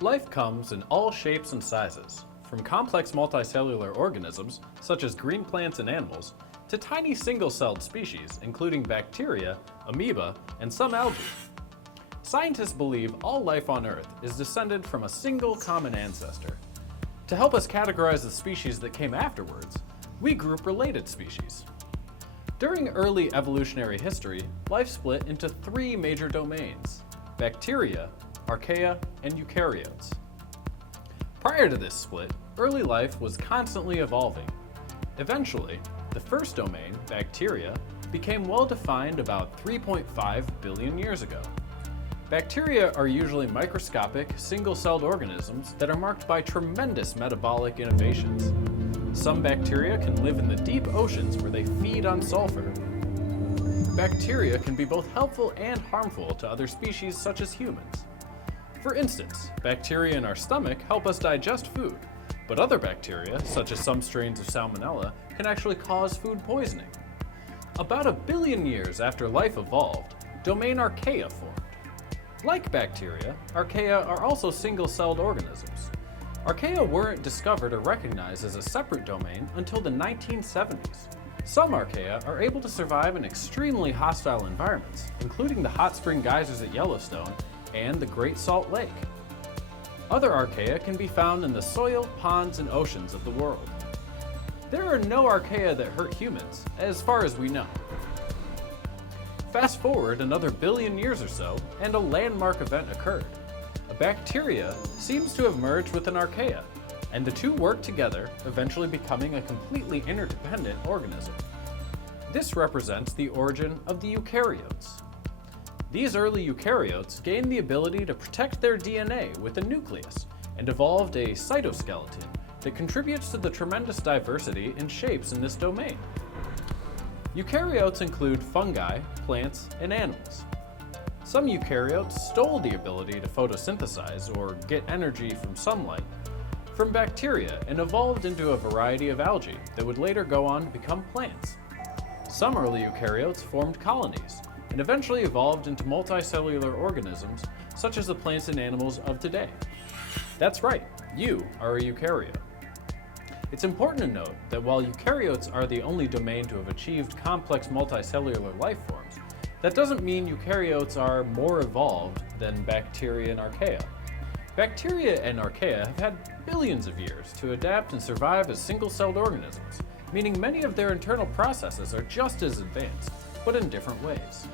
Life comes in all shapes and sizes, from complex multicellular organisms, such as green plants and animals, to tiny single-celled species, including bacteria, amoeba, and some algae. Scientists believe all life on Earth is descended from a single common ancestor. To help us categorize the species that came afterwards, we group related species. During early evolutionary history, life split into three major domains: bacteria, archaea, and eukaryotes. Prior to this split, early life was constantly evolving. Eventually, the first domain, bacteria, became well-defined about 3.5 billion years ago. Bacteria are usually microscopic, single-celled organisms that are marked by tremendous metabolic innovations. Some bacteria can live in the deep oceans where they feed on sulfur. Bacteria can be both helpful and harmful to other species such as humans. For instance, bacteria in our stomach help us digest food, but other bacteria, such as some strains of Salmonella, can actually cause food poisoning. About 1 billion years after life evolved, domain archaea formed. Like bacteria, archaea are also single-celled organisms. Archaea weren't discovered or recognized as a separate domain until the 1970s. Some archaea are able to survive in extremely hostile environments, including the hot spring geysers at Yellowstone and the Great Salt Lake. Other archaea can be found in the soil, ponds, and oceans of the world. There are no archaea that hurt humans, as far as we know. Fast forward another billion years or so, and a landmark event occurred. A bacteria seems to have merged with an archaea, and the two work together, eventually becoming a completely interdependent organism. This represents the origin of the eukaryotes. These early eukaryotes gained the ability to protect their DNA with a nucleus and evolved a cytoskeleton that contributes to the tremendous diversity in shapes in this domain. Eukaryotes include fungi, plants, and animals. Some eukaryotes stole the ability to photosynthesize or get energy from sunlight from bacteria and evolved into a variety of algae that would later go on to become plants. Some early eukaryotes formed colonies and eventually evolved into multicellular organisms such as the plants and animals of today. That's right, you are a eukaryote. It's important to note that while eukaryotes are the only domain to have achieved complex multicellular life forms, that doesn't mean eukaryotes are more evolved than bacteria and archaea. Bacteria and archaea have had billions of years to adapt and survive as single-celled organisms, meaning many of their internal processes are just as advanced, but in different ways.